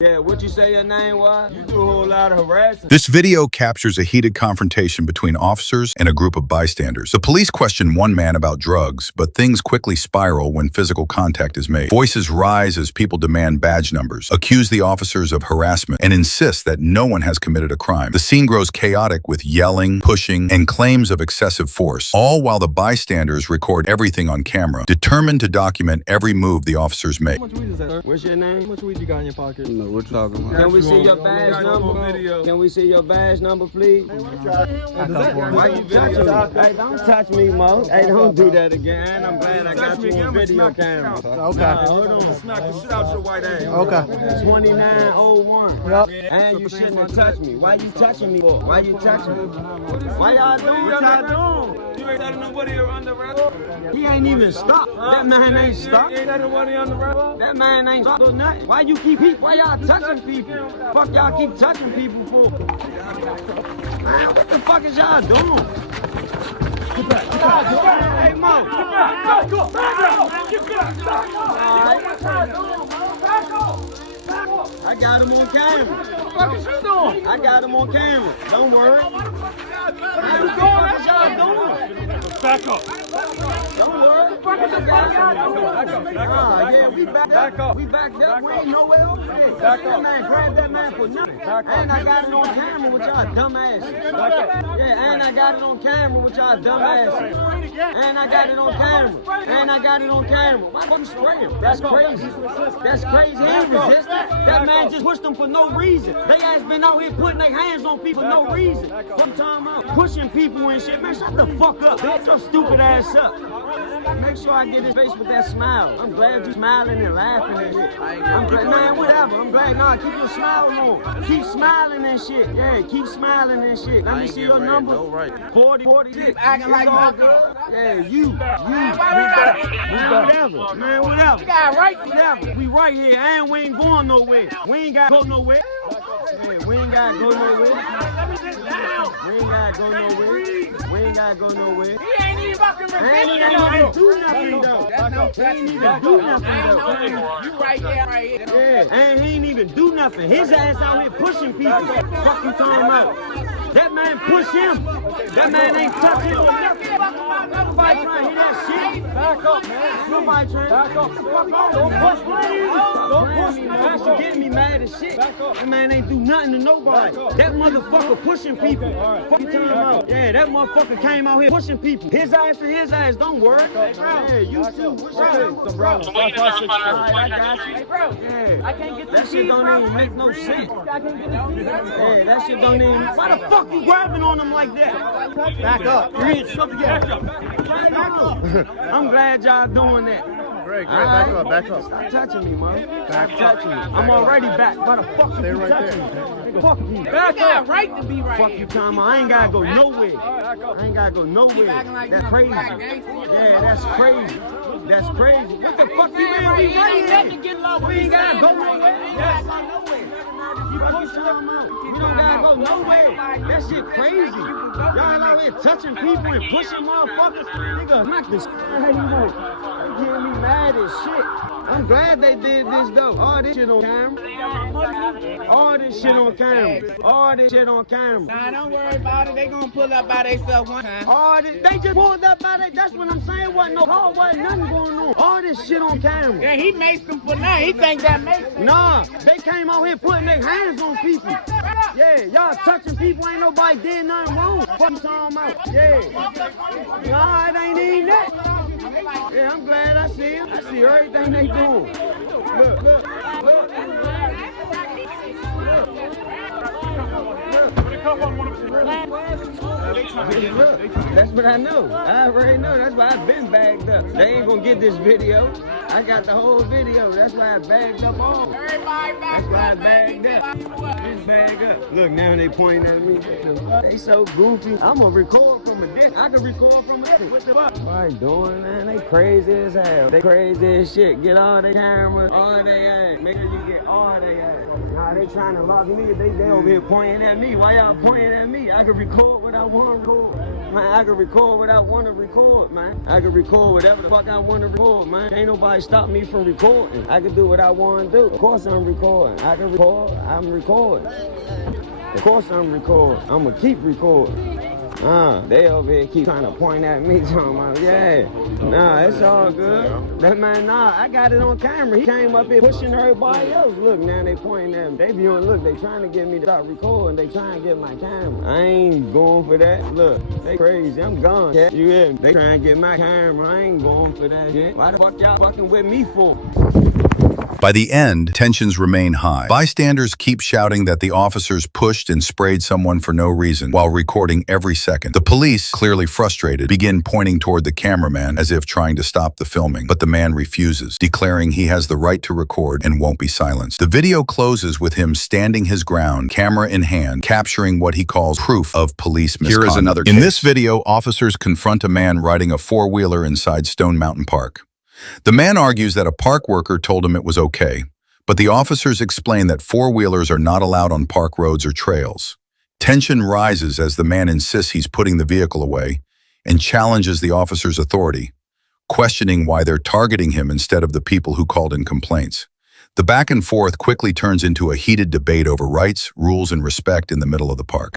Yeah, what you say your name was? You do a whole lot of harassing. This video captures a heated confrontation between officers and a group of bystanders. The police question one man about drugs, but things quickly spiral when physical contact is made. Voices rise as people demand badge numbers, accuse the officers of harassment, and insist that no one has committed a crime. The scene grows chaotic with yelling, pushing, and claims of excessive force, all while the bystanders record everything on camera, determined to document every move the officers make. How much weed is that, sir? What's your name? How much weed you got in your pocket? No, what you talking about? Can we see your badge number? Can we see your badge number, please? Why you touching me? Hey, don't touch me, Mo. Hey, don't do that again. I'm glad I got you on video camera. Okay. Hold on. Smack the shit out your white ass. Okay. 2901. Yep. And you shouldn't have touched me. Why you touching me for? Why you touching me? Why y'all doing what y'all doing? You ain't letting nobody under arrest? He ain't even stopped. That man ain't stopped. Ain't letting nobody under arrest? That man ain't stopped or nothing. Why you keep why y'all touching people? Fuck y'all keep touching people for? Man, what the fuck is y'all doing? Get back, get back. Hey, Mo. Get back. Back up. Back up. Get back. I got him on camera. What the fuck is you doing? I got him on camera. Don't worry. What you doing? Y'all doing? Back up. Don't worry. What the fuck is y'all doing? Yeah, we back up. We back up. We ain't nowhere over there. Back up. Man, grab that man for nothing. And I got it on camera with y'all dumb asses. Yeah, and I got it on camera with y'all dumb asses. And I got it on camera. And I got it on camera. Why don't you spray him? That's crazy. That's crazy. He ain't resisting. That man just pushed them for no reason. They ass been out here putting their hands on people for no reason. What I'm talking about? Pushing people and shit. Man, shut the fuck up. Shut your stupid ass up. Make sure I get his face with that smile. I'm glad you smiling and laughing and shit. I'm glad, man, whatever. I'm glad. Nah, keep your smile on. Keep smiling and shit. Yeah, keep smiling and shit. Let me see your number. 40. Acting like my girl. Yeah, you. Whatever. Man, whatever. You got right. Whatever. We right here and we ain't going nowhere. We ain't got to go nowhere. Yeah, we ain't got to go nowhere. We ain't got to go nowhere. We ain't got to go nowhere. He ain't even fucking And he ain't even do nothing though. He ain't even do nothing though. You right here, right here. Yeah, and he ain't even do nothing. His ass out here pushing people. Fuck you talking about? That man push him. That man ain't touching him. Nobody trying to hear that shit. Back up, man. Nobody trying to back up. Don't push me. Don't push me. That shit getting me mad as shit. That man ain't do nothing to nobody. That motherfucker pushing people. Fuck you talking about? Yeah, that motherfucker came out here pushing people. His ass don't work. Yeah, you too. What's up? I got you. Hey, bro. Yeah. I can't get that shit don't even make no sense. Yeah, that shit don't even. Why the fuck you grabbing on him like that? Back up. Back up. I'm glad y'all doing that. Great. Back up. Back up. Stop touching me, man. Stop touching me. I'm already back. Why the fuck you keep touching me? Nigga, fuck you. Back up. Right to be right. Fuck you, talking about. I ain't gotta go nowhere. I ain't gotta go nowhere. That's crazy. Yeah, that's crazy. That's crazy. What the fuck you mean? We right here. We ain't gotta go nowhere. You push him out. We don't gotta go nowhere. That shit crazy. Y'all out here touching people and pushing motherfuckers. Nigga, knock this. How you want? They getting me mad as shit. I'm glad they did this though. All this shit on camera. All this shit on camera. All this shit on camera. Nah, don't worry about it. They gonna pull up by themselves one time. All this, they just pulled up by that. That's what I'm saying. Wasn't no call, wasn't nothing going on. All this shit on camera. Yeah, he makes them for now. He think that makes them. Nah, they came out here putting their hands on people. Yeah, y'all touching people. Ain't nobody did nothing wrong. What you talking about? Yeah. Nah, it ain't even that. Yeah, I'm glad I see him. I see everything they doing. Look. That's what I know. I already know. That's why I've been bagged up. They ain't gonna get this video. I got the whole video. That's why I bagged up all. That's why I bagged up. Just bag up. Look, now they pointing at me. They so goofy. I'm gonna record from a distance. I can record from a distance. What the fuck? What you doing, man? They crazy as hell. They crazy as shit. Get all their cameras, all their ass. Make sure you get all their ass. Nah, Why they trying to lock me? They over here pointing at me. Why y'all pointing at me? I can record what I want to record. Man, I can record what I want to record, man. I can record whatever the fuck I want to record, man. Ain't nobody stop me from recording. I can do what I want to do. Of course I'm recording. I can record. I'm recording. Of course I'm recording. I'm gonna keep recording. They over here keep trying to point at me, talking about, yeah. Nah, it's all good. That man, nah, I got it on camera. He came up here pushing everybody else. Look, now they pointing at me. They be on, look, they trying to get me to stop recording. They trying to get my camera. I ain't going for that. Look, they crazy. I'm gone. You hear me? They trying to get my camera. I ain't going for that shit. Why the fuck y'all fucking with me for? By the end, tensions remain high. Bystanders keep shouting that the officers pushed and sprayed someone for no reason while recording every second. The police, clearly frustrated, begin pointing toward the cameraman as if trying to stop the filming, but the man refuses, declaring he has the right to record and won't be silenced. The video closes with him standing his ground, camera in hand, capturing what he calls proof of police misconduct. Here is another case. In this video, officers confront a man riding a four-wheeler inside Stone Mountain Park. The man argues that a park worker told him it was okay, but the officers explain that four-wheelers are not allowed on park roads or trails. Tension rises as the man insists he's putting the vehicle away and challenges the officers' authority, questioning why they're targeting him instead of the people who called in complaints. The back and forth quickly turns into a heated debate over rights, rules, and respect in the middle of the park.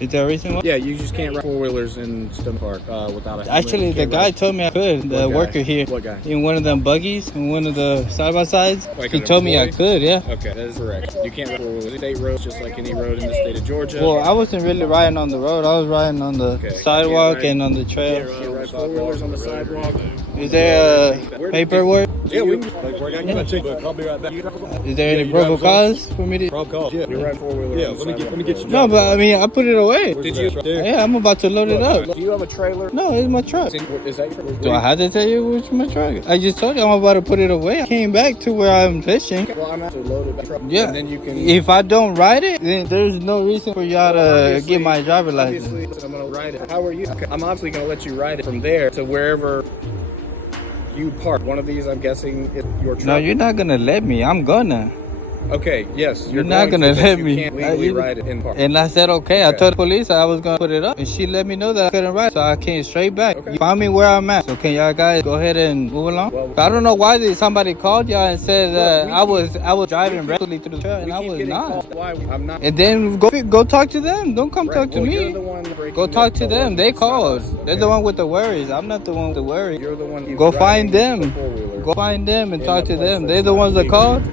Is there a reason why? Yeah, you just can't ride four-wheelers in Stone Park without a helmet. Actually, the guy told me I could, the worker here. What guy? In one of them buggies, in one of the side-by-sides. Like he told me I could, yeah. Okay, that is correct. You can't ride four-wheelers. State roads, just like any road in the state of Georgia. Well, I wasn't really riding on the road. I was riding on the sidewalk and on the trail. You can't ride four-wheelers on the sidewalk. Is there paperwork? Yeah, we can. I'll be right back. Is there any probable cause for me to? Probable cause, yeah. You're riding four-wheelers. Yeah, let me get you. No, but I mean, I put it away. Did you? Yeah, I'm about to load it up. Do you have a trailer? No, it's my truck. Is that your truck? Do I have to tell you which my truck? I just told you I'm about to put it away. I came back to where I'm fishing. Well, I'm going to load it back up. Yeah. And then you can. If I don't ride it, then there's no reason for y'all to get my driver's license. Obviously, I'm going to ride it. How are you? Okay. I'm obviously going to let you ride it from there to wherever you park. One of these, I'm guessing, is your truck. No, you're not going to let me. I'm gonna. Okay, yes. You're not going to let me. You can't legally ride it in park. And I said, okay. I told the police I was going to put it up. And she let me know that I couldn't ride. So I came straight back. Okay. You found me where I'm at. So can y'all guys go ahead and move along? Well, I don't know why somebody called y'all and said that I was driving recklessly through the trail. And I was not. Why I'm not. And then go talk to them. Don't come talk to me. You're the one Go talk to them. They called. They're the one with the worries. I'm not the one with the worries. You're the one. Go find them. Go find them and talk to them. They're the ones that called.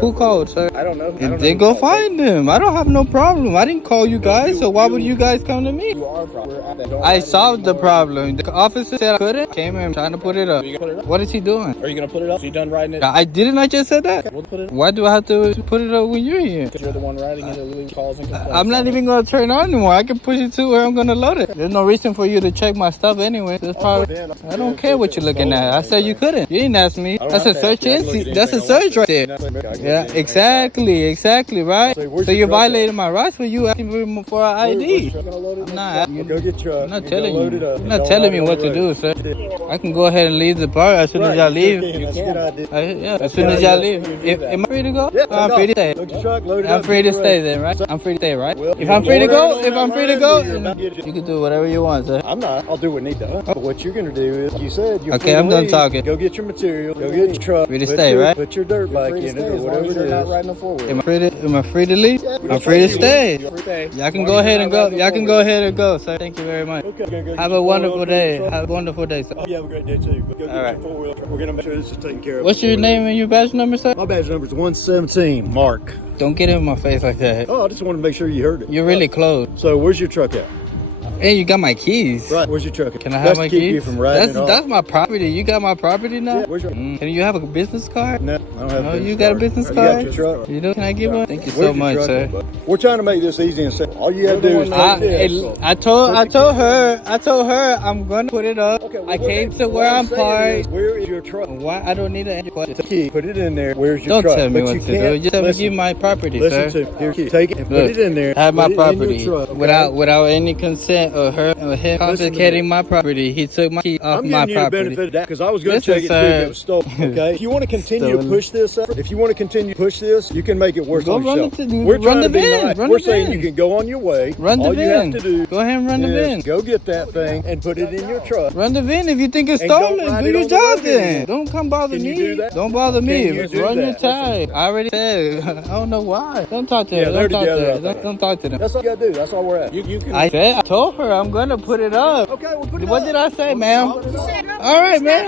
Who called, sir? I don't know. Then go find them. I don't have no problem. I didn't call you guys, so why would you guys come to me? You are a problem. I solved the problem. The officer said I couldn't. Came in trying to put it up. What is he doing? Are you gonna put it up? So you done riding it? I didn't. I just said that. We'll put it up. Why do I have to put it up when you're here? You're the one riding it. Illegally calls and complaints. I'm not even gonna turn on anymore. I can push it to where I'm gonna load it. There's no reason for you to check my stuff anyway. I don't care what you're looking at. I said you couldn't. You didn't ask me. That's a search engine. That's a search right there. Yeah, exactly, right? So you're violating my rights for you asking me for an ID. I'm not. Go get your. I'm not telling you. You're not telling me what to do, sir. I can go ahead and leave the park as soon as y'all leave. Yeah, as soon as y'all leave. Am I free to go? I'm free to stay. I'm free to stay then, right? I'm free to stay, right? If I'm free to go, you can do whatever you want, sir. I'm not. I'll do what needs done. But what you're gonna do is, you said you're okay. I'm done talking. Go get your material. Go get your truck. Free to stay, right? Put your dirt bike in it or whatever it is. Am I free to leave? I'm free to stay. Y'all can go ahead and go. Y'all can go ahead and go, sir. Thank you very much. Have a wonderful day. Have a wonderful day, sir. You have a great day too. Go all right. We're gonna make sure this is taken care of. What's your name and your badge number, sir? My badge number is 117. Mark. Don't get in my face like that. Oh, I just want to make sure you heard it. You're really close. So where's your truck at? Hey, you got my keys. Right, where's your truck? Can I have my keys? You from riding that's my property. You got my property now? Yeah, where's your... Can you have a business card? No, I don't have a business card. You got a business card? You got your truck? You do? Can I get one? Thank you so much, sir. We're trying to make this easy and simple. All you have to do is I told her I'm gonna put it up. Okay, I came to where I'm parked. Where is your truck? Why? I don't need an question. Key. Put it in there. Where's your truck? Don't tell me what to do. Just tell me give my property, sir. Listen to me. Here's key. Take it and put it in there. Have my property without any consent. that or her or him confiscating my property. He took my key off I'm my giving you the property. benefit of that because I was going to Listen, check it and see if sir. it was stolen. Okay. If you want to continue to push this, if you want to continue to push this, you can make it worse Go on run yourself. the- We're run trying the to be van. nice. Run We're the saying van. you can go on your way. Run the All you van. have to do Go ahead and run the is van. go get that thing and put it in your truck. Run the van if you think it's And don't stolen. ride Do it your on the job road then. anymore. Don't come bother Can me. you do that? Don't bother me. Can you Just do run your that? tire. I already said. I don't know why. Don't talk to Yeah, them. they're Don't talk to together, I them. think. Don't talk to them. That's all you got to do. That's all we're at. You can. I said, I told her I'm gonna put it up. Okay, we'll put it What up. did I say, ma'am? All All right, man.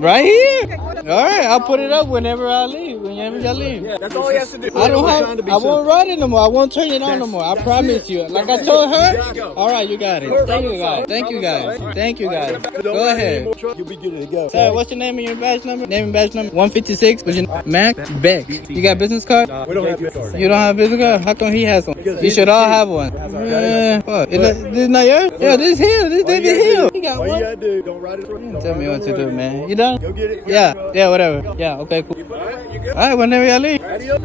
Right here. All right, I'll put it up whenever I leave. Whenever y'all leave. Yeah, that's all he has to do. I don't We're have. trying to be I won't simple. ride it no more. I won't turn it on no more. I That's promise it. you. Like I That's told it. her. You gotta go. All right, you got it. Thank you guys. Thank you guys. Thank you guys. Go ahead. You'll be good to go. Sir, what's your name and your badge number? Name and badge number. 156. What's your Mac Beck. You got a business card? We don't have your card. You don't have a business card? How come he has one? You should all have one. Fuck. This is not yours? Yeah, this is him. This David Hill. He got All you one. gotta do, don't ride it. Don't Tell ride me it what on to the do, road man. anymore. You done? Go get it. Yeah, whatever. Yeah, okay, cool. All right, you good? All right, whenever y'all leave. Adios.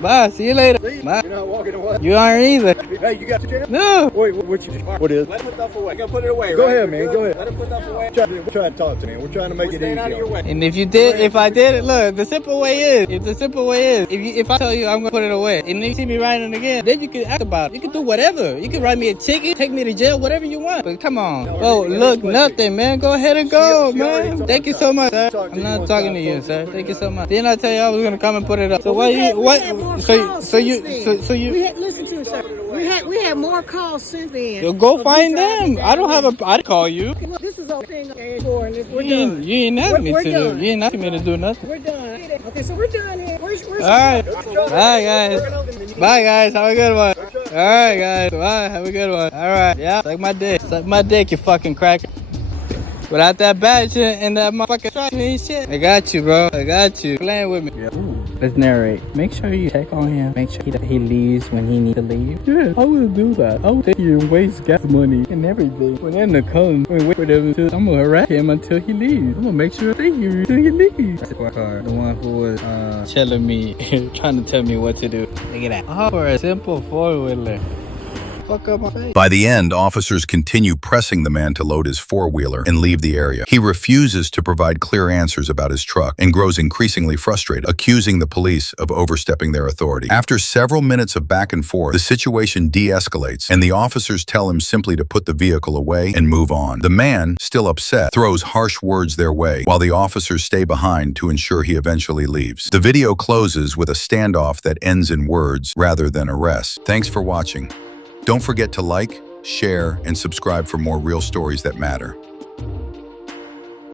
Bye. See you later. See you. Bye. You're not walking away. You aren't either. Hey, you got the chance? No. Wait, what is? Let him put stuff away. I'm gonna put it away. Go right? ahead, man. Go ahead. Let him put stuff away. We're trying to talk to me. We're trying to make We're it staying easy. out of your way. And if I did it, look, the simple way is, if I tell you I'm gonna put it away, and then you see me writing it again, then you can act about it. You can do whatever. You can write me a ticket, take me to jail, whatever you want. But come on. Oh, look, nothing, man. Go ahead and go, man. Thank you so much, sir. I'm not talking to you, sir. Thank you so much. Didn't I tell you I was gonna come and put it up? So why you, what? So you. Listen to it, sir. We had more calls since then. So go find them. I don't have a. I'd call you. Look, this is our thing. We're You done. ain't asking me We're to do. done. You ain't asking me to do nothing. We're done. Okay, so we're done here. Where's All right. Bye, guys. Bye, guys. Have a good one. All right, guys. Bye. Have a good one. All right. Yeah. Suck my dick. Suck my dick, you fucking cracker. Without that badge and that motherfucking trash and shit. I got you, bro. I got you. Playing with me. Yeah. Let's narrate. Make sure you check on him. Make sure he leaves when he needs to leave. Yeah, I will do that. I will take you and waste gas money and everything. When they're in the come, we wait for them to. I'm gonna harass him until he leaves. I'm gonna make sure I take you until he leaves. That's my car. The one who was telling me, trying to tell me what to do. Look at that. Oh, for a simple four-wheeler. Fuck up my face. By the end, officers continue pressing the man to load his four-wheeler and leave the area. He refuses to provide clear answers about his truck and grows increasingly frustrated, accusing the police of overstepping their authority. After several minutes of back and forth, the situation de-escalates, and the officers tell him simply to put the vehicle away and move on. The man, still upset, throws harsh words their way, while the officers stay behind to ensure he eventually leaves. The video closes with a standoff that ends in words rather than arrests. Thanks for watching. Don't forget to like, share, and subscribe for more real stories that matter.